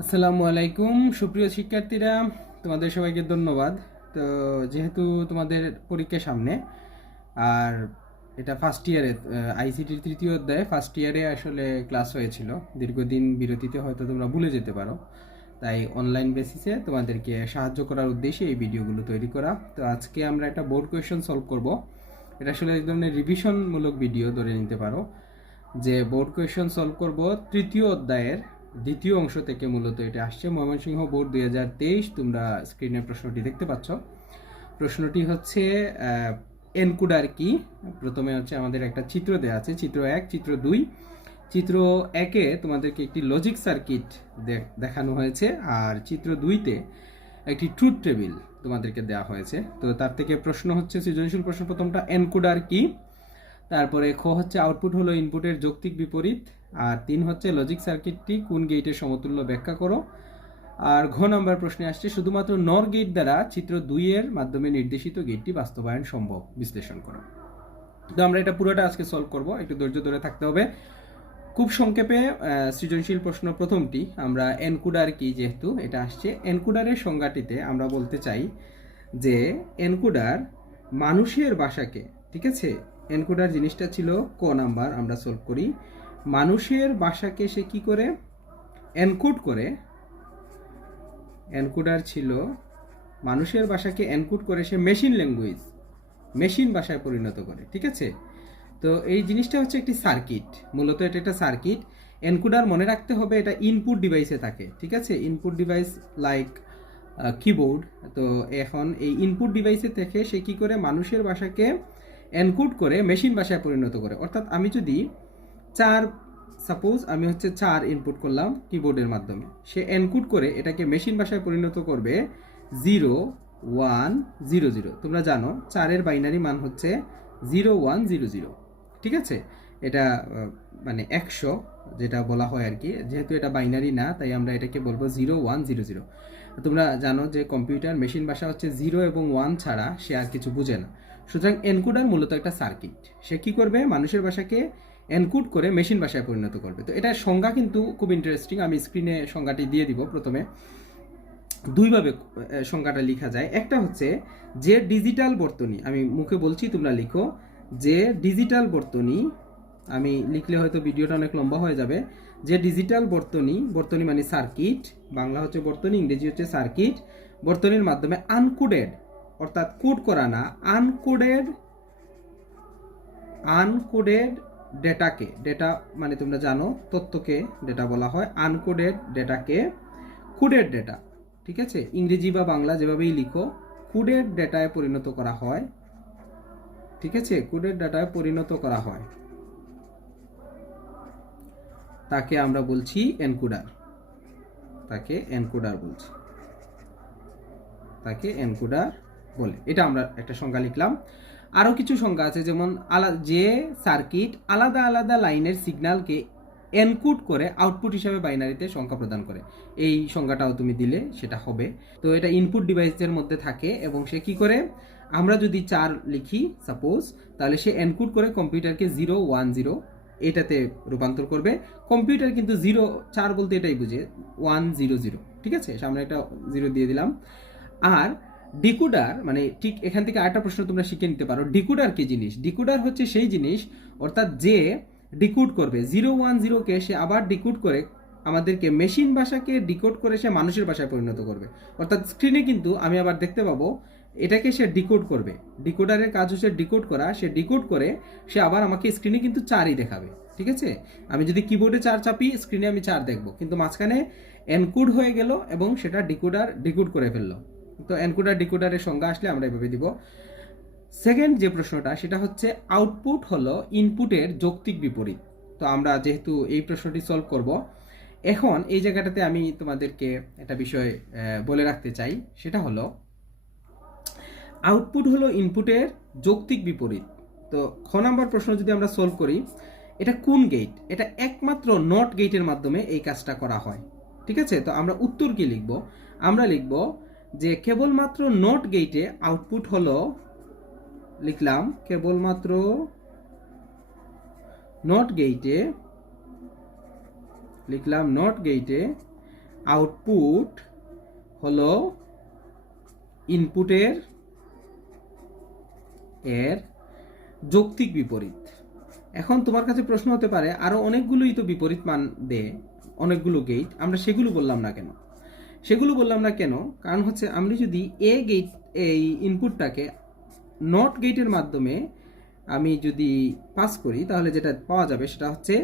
আসসালামু আলাইকুম। সুপ্রিয় শিক্ষার্থীরা, তোমাদের সবাইকে ধন্যবাদ। তো, যেহেতু তোমাদের পরীক্ষা সামনে, আর এটা ফার্স্ট ইয়ারে আইসিটির তৃতীয় অধ্যায়ে ফার্স্ট ইয়ারে আসলে ক্লাস হয়েছিল। দীর্ঘদিন বিরতিতে হয়তো তোমরা ভুলে যেতে পারো। তাই অনলাইন বেসিসে তোমাদেরকে সাহায্য করার উদ্দেশ্যে এই ভিডিওগুলো তৈরি করা। তো, আজকে আমরা একটা বোর্ড কোয়েশন সলভ করব। এটা আসলে এক ধরনের রিভিশনমূলক ভিডিও ধরে নিতে পারো। যে বোর্ড কোয়েশন সলভ করব তৃতীয় অধ্যায়ের দ্বিতীয় অংশ থেকে মূলত এটা আসছে। ময়মনসিংহ বোর্ড দুই হাজার তেইশ, তোমরা স্ক্রিনে প্রশ্নটি দেখতে পাচ্ছ। প্রশ্নটি হচ্ছে এনকুডার কি? প্রথমে হচ্ছে আমাদের একটা চিত্র দেওয়া আছে, চিত্র এক, চিত্র দুই। চিত্র একে তোমাদেরকে একটি লজিক সার্কিট দেখানো হয়েছে, আর চিত্র দুইতে একটি ট্রুথ টেবিল তোমাদেরকে দেওয়া হয়েছে। তো তার থেকে প্রশ্ন হচ্ছে, সৃজনশীল প্রশ্ন প্রথমটা, এনকোডার কি? তারপরে খ হচ্ছে আউটপুট হলো ইনপুটের যৌক্তিক বিপরীত। আর তিন হচ্ছে লজিক সার্কিটটি কোন গেটের সমতুল্য ব্যাখ্যা করো? আর ঘ নম্বর প্রশ্নে আসছে, শুধুমাত্র নর গেট দ্বারা চিত্র দুইয়ের মাধ্যমে নির্দেশিত গেটটি বাস্তবায়ন সম্ভব? বিশ্লেষণ করো। তো আমরা এটা পুরোটা আজকে সলভ করব, একটু ধৈর্য ধরে থাকতে হবে। খুব সংক্ষেপে সৃজনশীল প্রশ্ন প্রথমটি, আমরা এনকুডার কি যেহেতু, এটা আসছে। এনকুডারের সংজ্ঞাটিতে আমরা বলতে চাই যে এনকুডার মানুষের ভাষাকে ঠিক আছে? এনকোডার জিনিসটা ছিল ক নাম্বার, আমরা সলভ করি। মানুষের ভাষাকে সে কি করে? এনকোড করে। এনকোডার ছিল, মানুষের ভাষাকে এনকোড করে সে মেশিন ল্যাঙ্গুয়েজ, মেশিন ভাষায় পরিণত করে, ঠিক আছে? তো এই জিনিসটা হচ্ছে একটি সার্কিট। মূলত এটা একটা সার্কিট। এনকোডার মনে রাখতে হবে এটা ইনপুট ডিভাইসে থাকে, ঠিক আছে? ইনপুট ডিভাইস লাইক কিবোর্ড তো এখন এই ইনপুট ডিভাইসে থেকে সে কি করে? মানুষের ভাষাকে এনকোড করে, মেশিন ভাষায় পরিণত করে। অর্থাৎ আমি যদি চার সাপোজ আমি হচ্ছে চার ইনপুট করলাম কিবোর্ডের মাধ্যমে। সে এনকোড করে এটাকে মেশিন ভাষায় পরিণত করবে জিরো ওয়ান জিরো জিরো তোমরা জানো, চারের বাইনারি মান হচ্ছে জিরো ওয়ান জিরো জিরো ঠিক আছে? এটা মানে একশো, যেটা বলা হয় আর কি। যেহেতু এটা বাইনারি না, তাই আমরা এটাকে বলব জিরো ওয়ান জিরো জিরো তোমরা জানো যে কম্পিউটার মেশিন ভাষা হচ্ছে জিরো এবং ওয়ান ছাড়া সে আর কিছু বুঝে না। সুতরাং এনকোডার মূলত একটা সার্কিট সে কি করবে? মানুষের ভাষাকে এনকোড করে মেশিন ভাষায় পরিণত করবে। তো এটার সংজ্ঞা কিন্তু খুব ইন্টারেস্টিং আমি স্ক্রিনে সংজ্ঞাটি দিয়ে দিব প্রথমে। দুইভাবে সংজ্ঞাটা লেখা যায়। একটা হচ্ছে যে ডিজিটাল বর্তনী, আমি মুখে বলছি, তোমরা লিখো, যে ডিজিটাল বর্তনী, আমি লিখলে হয়তো ভিডিওটা অনেক লম্বা হয়ে যাবে। যে ডিজিটাল বর্তনী বর্তনী মানে সার্কিট বাংলা হচ্ছে বর্তনী, ইংরেজি হচ্ছে সার্কিট বর্তনীর মাধ্যমে আনকোডেড অর্থাৎ কোড করা না আনকোডেড আনকোডেড ডেটাকে, ডেটা মানে তোমরা জানো, তথ্যকে ডেটা বলা হয়, আনকোডেড ডেটাকে কোডেড ডেটা, ঠিক আছে? ইংরেজি বা বাংলা যেভাবেই লিখো, কোডেড ডেটায় পরিণত করা হয়, ঠিক আছে? কোডেড ডেটায় পরিণত করা হয়। তাকে আমরা বলছি এনকোডার। তাকে এনকোডার বলছি। তাকে এনকোডার বলে। এটা আমরা একটা সংজ্ঞা লিখলাম। আরও কিছু সংজ্ঞা আছে, যেমন আলাদা যে সার্কিট আলাদা আলাদা লাইনের সিগন্যালকে এনকোড করে আউটপুট হিসাবে বাইনারিতে সংখ্যা প্রদান করে। এই সংজ্ঞাটাও তুমি দিলে, সেটা হবে। তো এটা ইনপুট ডিভাইসের মধ্যে থাকে এবং সে কি করে? আমরা যদি চার লিখি সাপোজ তাহলে সে এনকোড করে কম্পিউটারকে জিরো, ওয়ান, জিরো, এটাতে রূপান্তর করবে। কম্পিউটার কিন্তু জিরো, চার বলতে এটাই বুঝে, ওয়ান, জিরো জিরো, ঠিক আছে? সামনে একটা জিরো দিয়ে দিলাম। আর ডিকুডার মানে ঠিক এখান থেকে আরেকটা প্রশ্ন তোমরা শিখে নিতে পারো, ডিকুডার কি জিনিস? ডিকুডার হচ্ছে সেই জিনিস, অর্থাৎ যে ডিকুড করবে, জিরো ওয়ান জিরোকে সে আবার ডিকুড করে আমাদেরকে মেশিন ভাষাকে ডিকোড করে সে মানুষের ভাষায় পরিণত করবে। অর্থাৎ স্ক্রিনে কিন্তু আমি আবার দেখতে পাবো, এটাকে সে ডিকোড করবে। ডিকোডারের কাজ হচ্ছে ডিকোড করা, সে ডিকোড করে সে আবার আমাকে স্ক্রিনে কিন্তু চারই দেখাবে, ঠিক আছে? আমি যদি কিবোর্ডে চার চাপি স্ক্রিনে আমি চার দেখব, কিন্তু মাঝখানে এনকোড হয়ে গেল এবং সেটা ডিকোডার ডিকোড করে ফেলল। তো এনকোডার, ডিকোডারের সংজ্ঞা আসলে আমরা এভাবে দিব। সেকেন্ড যে প্রশ্নটা, সেটা হচ্ছে আউটপুট হলো ইনপুটের যৌক্তিক বিপরীত। তো আমরা যেহেতু এই প্রশ্নটি সলভ করব, এখন এই জায়গাটাতে আমি তোমাদেরকে একটা বিষয় বলে রাখতে চাই। সেটা হলো আউটপুট হলো ইনপুটের যৌক্তিক বিপরীত। তো খ নাম্বার প্রশ্ন যদি আমরা সলভ করি, এটা কোন গেট এটা একমাত্র নট গেটের মাধ্যমে এই কাজটা করা হয়। ঠিক আছে? তো আমরা উত্তর কি লিখব? আমরা লিখব যে কেবলমাত্র নট গেটে আউটপুট হলো, লিখলাম, কেবলমাত্র নট গেটে লিখলাম নট গেটে আউটপুট হলো ইনপুটের এর যৌক্তিক বিপরীত। এখন তোমার কাছে প্রশ্ন হতে পারে, আরও অনেকগুলোই তো বিপরীত মান দেয় অনেকগুলো গেট আমরা সেগুলো বললাম না কেন? সেগুলো বললাম না কেন? কারণ হচ্ছে আমি যদি এ গেট এই ইনপুটটাকে নট গেটের মাধ্যমে আমি যদি পাস করি, তাহলে যেটা পাওয়া যাবে সেটা হচ্ছে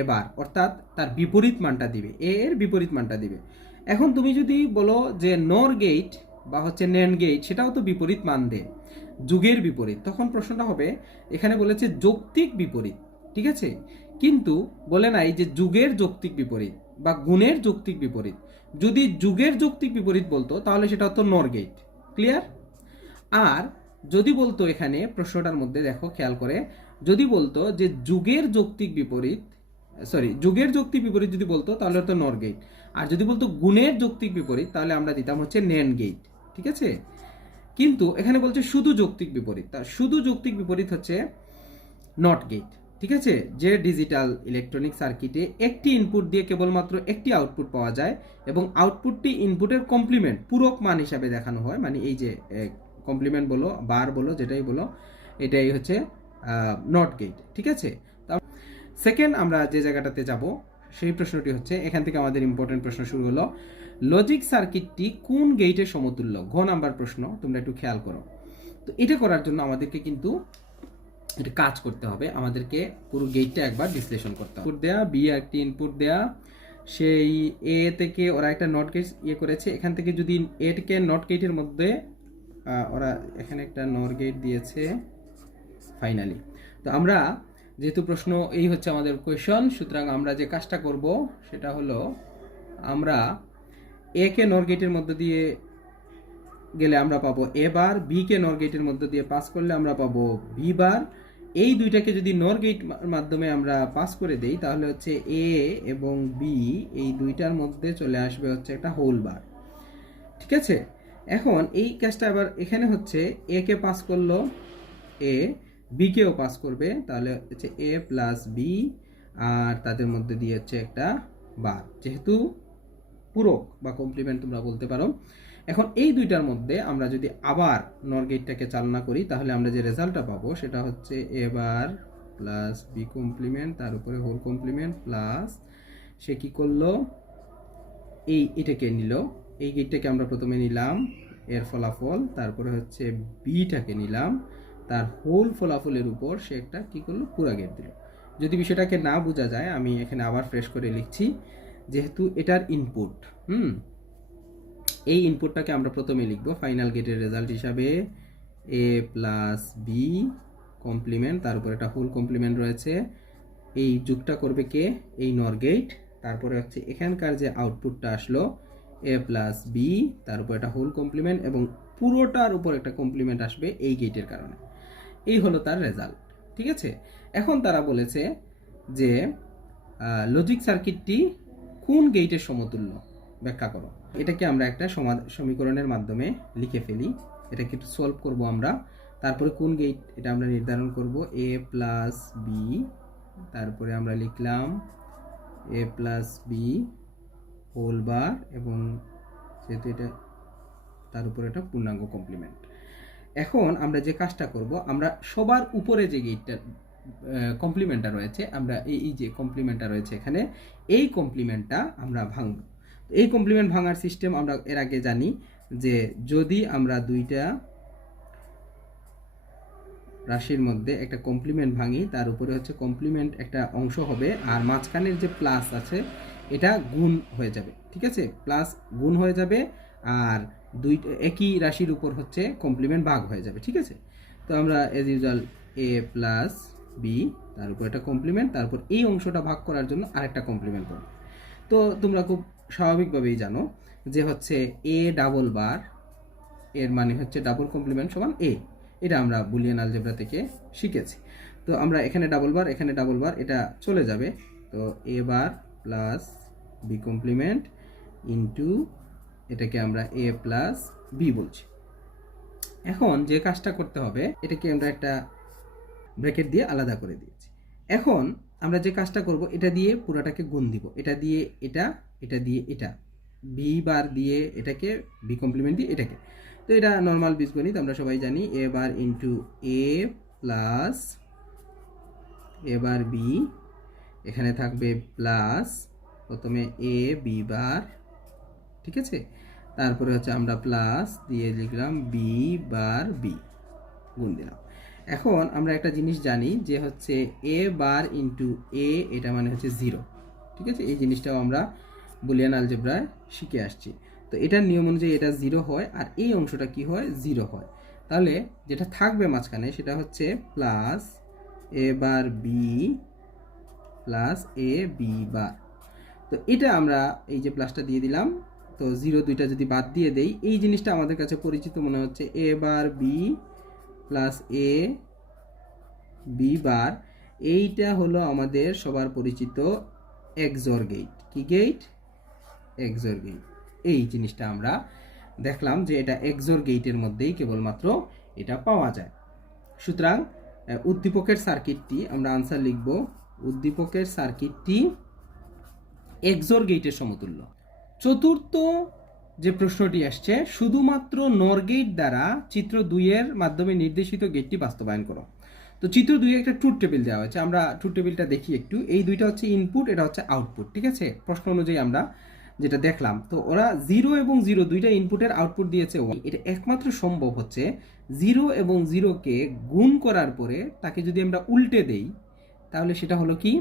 এবার অর্থাৎ তার বিপরীত মানটা দিবে। এ এর বিপরীত মানটা দিবে। এখন তুমি যদি বলো যে নর গেট বা হচ্ছে নেন গেট সেটাও তো বিপরীত মান দেয়, যুগের বিপরীত। তখন প্রশ্নটা হবে, এখানে বলেছে যৌক্তিক বিপরীত, ঠিক আছে? কিন্তু বলে নাই যে যুগের যৌক্তিক বিপরীত বা গুণের যৌক্তিক বিপরীত। যদি যুগের যৌক্তিক বিপরীত বলতো, তাহলে সেটা হতো নর গেট ক্লিয়ার আর যদি বলতো এখানে, প্রশ্নটার মধ্যে দেখো, খেয়াল করে, যদি বলতো যে যুগের যৌক্তিক বিপরীত সরি যুগের যৌক্তিক বিপরীত যদি বলতো, তাহলে হতো নর গেট আর যদি বলতো গুণের যৌক্তিক বিপরীত, তাহলে আমরা দিতাম হচ্ছে নেন গেট ঠিক আছে? কিন্তু এখানে বলছে শুধু যৌক্তিক বিপরীত। তা শুধু যৌক্তিক বিপরীত হচ্ছে নট গেট ঠিক আছে? যে ডিজিটাল ইলেকট্রনিক সার্কিটে একটি ইনপুট দিয়ে কেবলমাত্র একটি আউটপুট পাওয়া যায় এবং আউটপুটটি ইনপুটের কমপ্লিমেন্ট পূরক মান হিসাবে দেখানো হয়। মানে এই যে কমপ্লিমেন্ট বলো বার বলো, যেটাই বলো, এটাই হচ্ছে নট গেট ঠিক আছে? সেকেন্ড আমরা যে জায়গাটাতে যাব, সেই প্রশ্নটি হচ্ছে, এখান থেকে আমাদের ইম্পর্টেন্ট প্রশ্ন শুরু হলো লজিক সার্কিটটি কোন গেটের সমতুল্য? ঘ নাম্বার প্রশ্ন, তোমরা একটু খেয়াল করো। তো এটা করার জন্য আমাদেরকে কিন্তু এটা কাজ করতে হবে। আমাদেরকে পুরো গেটটা একবার বিশ্লেষণ করতে হবে। দেয়া বি একটি ইনপুট দেয়া। সেই এ থেকে ওরা একটা নট গেট ইয়ে করেছে। এখান থেকে যদি এটাকে নট গেটের মধ্যে ওরা এখানে একটা নর গেট দিয়েছে ফাইনালি তো আমরা, যেহেতু প্রশ্ন এই হচ্ছে আমাদের কোয়েশন সুতরাং আমরা যে কাজটা করব, সেটা হলো, আমরা এ কে নর গেটের মধ্য দিয়ে গেলে আমরা পাবো এ বার বি কে নর গেটের মধ্য দিয়ে পাস করলে আমরা পাবো বি বার এই দুইটাকে যদি নর গেট মাধ্যমে আমরা পাস করে দেই, তাহলে হচ্ছে এ এবং বি এই দুইটার মধ্যে চলে আসবে হচ্ছে একটা হোল বার ঠিক আছে? এখন এই কাজটা আবার এখানে হচ্ছে এ কে পাস করল এ বি কেও পাস করবে, তাহলে হচ্ছে এ প্লাস বি আর তাদের মধ্যে দিয়ে হচ্ছে একটা বার যেহেতু পূরক বা কমপ্লিমেন্ট তোমরা বলতে পারো এখন এই দুইটার মধ্যে আমরা যদি আবার নর গেটটাকে চালনা করি, তাহলে আমরা যে রেজাল্টটা পাবো সেটা হচ্ছে A bar plus B complement তার উপরে হোল কমপ্লিমেন্ট প্লাস সে কি করল? এই এটাকে নিল। এই গেটটাকে আমরা প্রথমে নিলাম, এর ফলাফল তারপরে হচ্ছে বিটাকে নিলাম, তার হোল ফলাফলের উপর সে একটা কি করল? পুরা গেট দিল। যদি বিষয়টাকে না বোঝা যায়, আমি এখানে আবার ফ্রেশ করে লিখছি, যেহেতু এটার ইনপুট হুম? এই ইনপুটটাকে আমরা প্রথমে লিখব ফাইনাল গেটের রেজাল্ট হিসাবে এ প্লাস বি কমপ্লিমেন্ট তার উপর একটা হোল কমপ্লিমেন্ট রয়েছে। এই যুগটা করবে কে? এই নর গেট তারপরে হচ্ছে এখানকার যে আউটপুটটা আসলো এ প্লাস বি তার উপর একটা হোল কমপ্লিমেন্ট এবং পুরোটার উপর একটা কমপ্লিমেন্ট আসবে এই গেটের কারণে। এই হলো তার রেজাল্ট ঠিক আছে? এখন তারা বলেছে যে লজিক সার্কিটটি কোন গেটের সমতুল্য? ব্যাখ্যা করো। এটাকে আমরা একটা সমা- সমীকরণের মাধ্যমে লিখে ফেলি। এটাকে একটু সলভ করব আমরা। তারপরে কোন গেট এটা আমরা নির্ধারণ করব? এ প্লাস বি তারপরে আমরা লিখলাম A plus B whole bar এবং যেহেতু এটা তার উপরে একটা পূর্ণাঙ্গ কমপ্লিমেন্ট এখন আমরা যে কাজটা করব, আমরা সবার উপরে যে গেটটা কমপ্লিমেন্টটা রয়েছে, আমরা এই যে কমপ্লিমেন্টটা রয়েছে এখানে, এই কমপ্লিমেন্টটা আমরা ভাঙব। এই কমপ্লিমেন্ট ভাঙার সিস্টেম আমরা এর আগে জানি যে যদি আমরা দুইটা রাশির মধ্যে একটা কমপ্লিমেন্ট ভাঙি, তার উপরে হচ্ছে কমপ্লিমেন্ট একটা অংশ হবে আর মাঝখানের যে প্লাস আছে, এটা গুণ হয়ে যাবে, ঠিক আছে? প্লাস গুণ হয়ে যাবে আর দুই, একই রাশির উপর হচ্ছে কমপ্লিমেন্ট ভাগ হয়ে যাবে, ঠিক আছে? তো আমরা as usual A plus B তার উপর একটা কমপ্লিমেন্ট তারপর এই অংশটা ভাগ করার জন্য আরেকটা কমপ্লিমেন্ট করবে। তো তোমরা খুব স্বাভাবিকভাবেই জানো যে হচ্ছে এ ডাবল বার এর মানে হচ্ছে ডাবল কমপ্লিমেন্ট সমান এ এটা আমরা বুলিয়ান আলজেব্রা থেকে শিখেছি। তো আমরা এখানে ডাবল বার এখানে ডাবল বার এটা চলে যাবে। তো A bar plus B complement into এটাকে আমরা এ প্লাস বি বলছি। এখন যে কাজটা করতে হবে, এটাকে আমরা একটা ব্র্যাকেট দিয়ে আলাদা করে দিয়েছি। এখন আমরা যে কাজটা করব, এটা দিয়ে পুরোটাকে গুণ দিব। এটা দিয়ে এটা এটা দিয়ে এটা। বি বার দিয়ে এটাকে বি কমপ্লিমেন্ট দিয়ে এটাকে। তো এটা নর্মাল বীজগণিত, আমরা সবাই জানি A bar into A plus A bar B এখানে থাকবে প্লাস প্রথমে এ বি বার ঠিক আছে? তারপরে হচ্ছে আমরা প্লাস দিয়ে লিখলাম বি বার বি গুণ দিলাম। এখন আমরা একটা জিনিস জানি যে হচ্ছে এ বার ইন্টু এ এটা মানে হচ্ছে জিরো ঠিক আছে? এই জিনিসটাও আমরা বুলিয়ান আলজেব্রায় শিখে আসছি। তো এটার নিয়ম অনুযায়ী এটা জিরো হয় আর এই অংশটা কি হয়? জিরো হয়। তাহলে যেটা থাকবে মাঝখানে সেটা হচ্ছে plus A bar B plus A B bar. তো এটা আমরা এই যে প্লাসটা দিয়ে দিলাম, তো জিরো দুইটা যদি বাদ দিয়ে দেই, এই জিনিসটা আমাদের কাছে পরিচিত মনে হচ্ছে A bar B plus A B bar. এইটা হলো আমাদের সবার পরিচিত এক্সর গেট কি গেট এক্সর গেট এই জিনিসটা আমরা দেখলাম যে এটা এক্সর গেটের মধ্যেই কেবলমাত্র এটা পাওয়া যায়। সুতরাং উদ্দীপকের সার্কিটটি আমরা আনসার লিখব, উদ্দীপকের সার্কিটটি এক্সর গেটের সমতুল্য। চতুর্থ যে প্রশ্নটি আসছে, শুধুমাত্র নর গেট দ্বারা চিত্র দুইয়ের মাধ্যমে নির্দেশিত গেটটি বাস্তবায়ন করো। তো চিত্র দুইয়ে একটা ট্রুথ টেবিল দেওয়া হয়েছে, আমরা ট্রুথ টেবিলটা দেখি একটু। এই দুইটা হচ্ছে ইনপুট এটা হচ্ছে আউটপুট ঠিক আছে? প্রশ্ন অনুযায়ী আমরা যেটা দেখলাম, তো ওরা জিরো এবং জিরো দুইটা ইনপুটের আউটপুট দিয়েছে ওয়ান এটা একমাত্র সম্ভব হচ্ছে জিরো এবং জিরোকে গুণ করার পরে তাকে যদি আমরা উল্টে দেই, তাহলে সেটা হলো কি?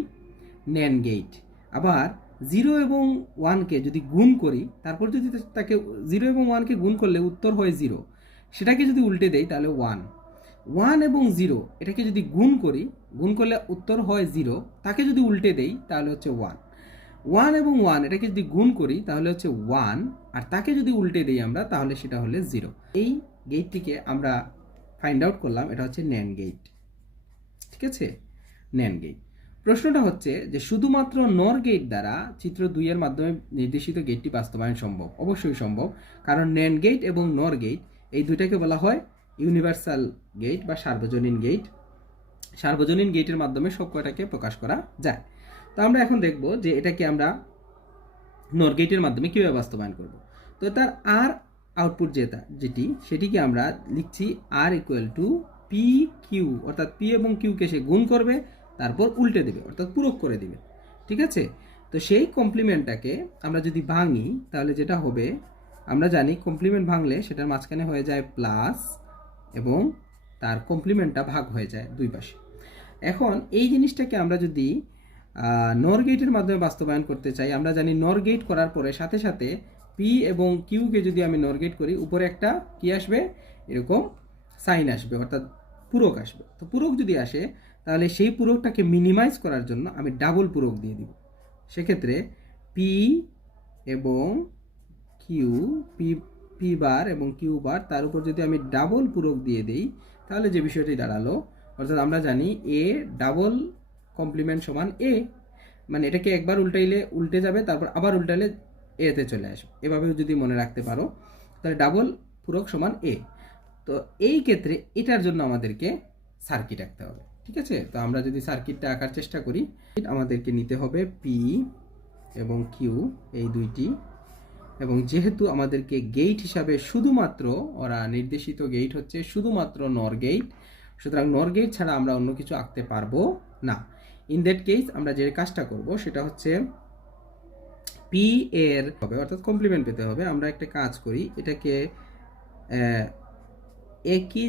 ন্যান গেট আবার জিরো এবং ওয়ানকে যদি গুণ করি, তারপর যদি তাকে জিরো এবং ওয়ানকে গুণ করলে উত্তর হয় জিরো সেটাকে যদি উল্টে দেই, তাহলে ওয়ান ওয়ান এবং জিরো এটাকে যদি গুণ করি, গুণ করলে উত্তর হয় জিরো তাকে যদি উল্টে দেই, তাহলে হচ্ছে ওয়ান ওয়ান এবং ওয়ান, এটাকে যদি গুণ করি, তাহলে হচ্ছে ওয়ান, আর তাকে যদি উল্টে দিই আমরা, তাহলে সেটা হলে জিরো। এই গেটটিকে আমরা ফাইন্ড আউট করলাম, এটা হচ্ছে ন্যান গেট ঠিক আছে? ন্যান গেট প্রশ্নটা হচ্ছে যে, শুধুমাত্র নর গেট দ্বারা চিত্র দুইয়ের মাধ্যমে নির্দেশিত গেটটি বাস্তবায়ন সম্ভব? অবশ্যই সম্ভব। কারণ ন্যান গেট এবং নর গেট এই দুইটাকে বলা হয় ইউনিভার্সাল গেট বা সার্বজনীন গেট সার্বজনীন গেটের মাধ্যমে সব কয়টাকে প্রকাশ করা যায়। তো আমরা এখন দেখব যে এটাকে আমরা নর গেটের মাধ্যমে কীভাবে বাস্তবায়ন করব। তো তার আর আউটপুট যেটা, যেটি, সেটিকে আমরা লিখছি R equal to P Q অর্থাৎ পি এবং কিউকে সে গুণ করবে, তারপর উল্টে দেবে, অর্থাৎ পূরক করে দিবে। ঠিক আছে? তো সেই কমপ্লিমেন্টটাকে আমরা যদি ভাঙি, তাহলে যেটা হবে, আমরা জানি কমপ্লিমেন্ট ভাঙলে সেটার মাঝখানে হয়ে যায় প্লাস এবং তার কমপ্লিমেন্টটা ভাগ হয়ে যায় দুই পাশে। এখন এই জিনিসটাকে আমরা যদি নর গেটের মাধ্যমে বাস্তবায়ন করতে চাই। আমরা জানি নর গেট করার পরে সাথে সাথে পি এবং কিউকে যদি আমি নর গেট করি, উপরে একটা কি আসবে? এরকম সাইন আসবে, অর্থাৎ পূরক আসবে। তো পূরক যদি আসে, তাহলে সেই পূরকটাকে মিনিমাইজ করার জন্য আমি ডাবল পূরক দিয়ে দিব। সেক্ষেত্রে পি এবং কিউ পি পি বার এবং কিউ বার তার উপর যদি আমি ডাবল পূরক দিয়ে দিই, তাহলে যে বিষয়টি দাঁড়াল, অর্থাৎ আমরা জানি এ ডাবল কমপ্লিমেন্ট সমান এ মানে এটাকে একবার উল্টাইলে উল্টে যাবে, তারপর আবার উল্টাইলে এতে চলে আসবে। এভাবে যদি মনে রাখতে পারো, তাহলে ডাবল পূরক সমান এ তো এই ক্ষেত্রে এটার জন্য আমাদেরকে সার্কিট আঁকতে হবে, ঠিক আছে? তো আমরা যদি সার্কিটটা আঁকার চেষ্টা করি, আমাদেরকে নিতে হবে পি এবং কিউ এই দুইটি। এবং যেহেতু আমাদেরকে গেট হিসাবে শুধুমাত্র, ওরা নির্দেশিত গেট হচ্ছে শুধুমাত্র নর গেট সুতরাং নর গেট ছাড়া আমরা অন্য কিছু আঁকতে পারব না। ইন দ্যাট কেস আমরা যে কাজটা করব, সেটা হচ্ছে পি এর হবে, অর্থাৎ কমপ্লিমেন্ট পেতে হবে। আমরা একটা কাজ করি, এটাকে একই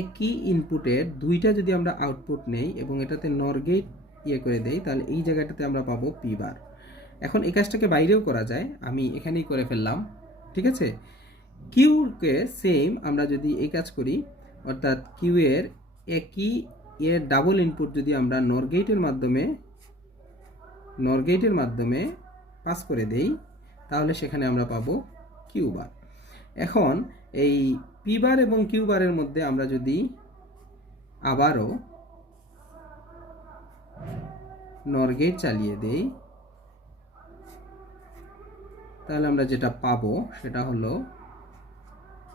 একই ইনপুটের দুইটা যদি আমরা আউটপুট নেই এবং এটাতে নর গেট ইয়ে করে দেই, তাহলে এই জায়গাটাতে আমরা পাবো পি বার এখন এই কাজটাকে বাইরেও করা যায়, আমি এখানেই করে ফেললাম, ঠিক আছে? কিউকে সেম আমরা যদি এই কাজ করি, অর্থাৎ কিউ এর একই এর ডাবল ইনপুট যদি আমরা নর গেটের মাধ্যমে নর গেটের মাধ্যমে পাস করে দেই, তাহলে সেখানে আমরা পাবো কিউবার এখন এই পিবার এবং কিউবারের মধ্যে আমরা যদি আবারও নরগেট চালিয়ে দেই, তাহলে আমরা যেটা পাবো সেটা হলো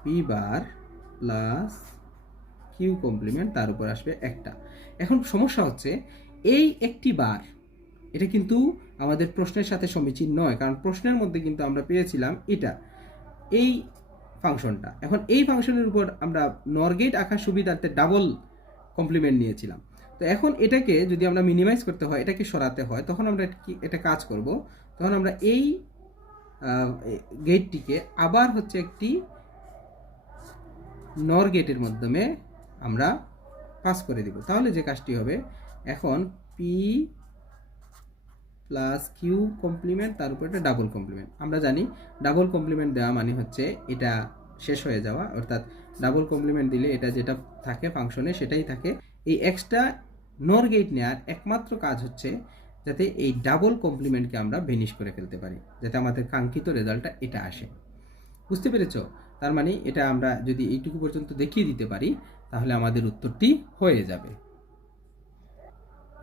P bar plus Q complement, তার উপর আসবে একটা। এখন সমস্যা হচ্ছে, এই একটি বার, এটা কিন্তু আমাদের প্রশ্নের সাথে সমীচীন নয়, কারণ প্রশ্নের মধ্যে কিন্তু আমরা পেয়েছিলাম এটা, এই ফাংশনটা। এখন এই ফাংশনের উপর আমরা নরগেট আঁকার সুবিধার্থে ডাবল কমপ্লিমেন্ট নিয়েছিলাম। তো এখন এটাকে যদি আমরা মিনিমাইজ করতে হয়, এটাকে সরাতে হয়, তখন আমরা এটা কাজ করব? তখন আমরা এই গেটটিকে আবার হচ্ছে একটি নর গেটের মাধ্যমে আমরা পাস করে দিব। তাহলে যে কাজটি হবে, এখন পি প্লাস কিউ কমপ্লিমেন্ট তার উপর একটা ডাবল কমপ্লিমেন্ট আমরা জানি ডাবল কমপ্লিমেন্ট দেওয়া মানে হচ্ছে এটা শেষ হয়ে যাওয়া, অর্থাৎ ডাবল কমপ্লিমেন্ট দিলে এটা যেটা থাকে ফাংশনে সেটাই থাকে। এই এক্সট্রা নর গেট নেওয়ার একমাত্র কাজ হচ্ছে যাতে এই ডাবল কমপ্লিমেন্টকে আমরা ভেনিশ করে ফেলতে পারি, যাতে আমাদের কাঙ্ক্ষিত রেজাল্টটা এটা আসে। বুঝতে পেরেছ? তার মানে এটা আমরা যদি এইটুকু পর্যন্ত দেখিয়ে দিতে পারি, তাহলে আমাদের উত্তরটি হয়ে যাবে।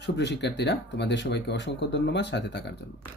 সুপ্রিয় শিক্ষার্থীরা, তোমাদের সবাইকে অসংখ্য ধন্যবাদ সাথে থাকার জন্য।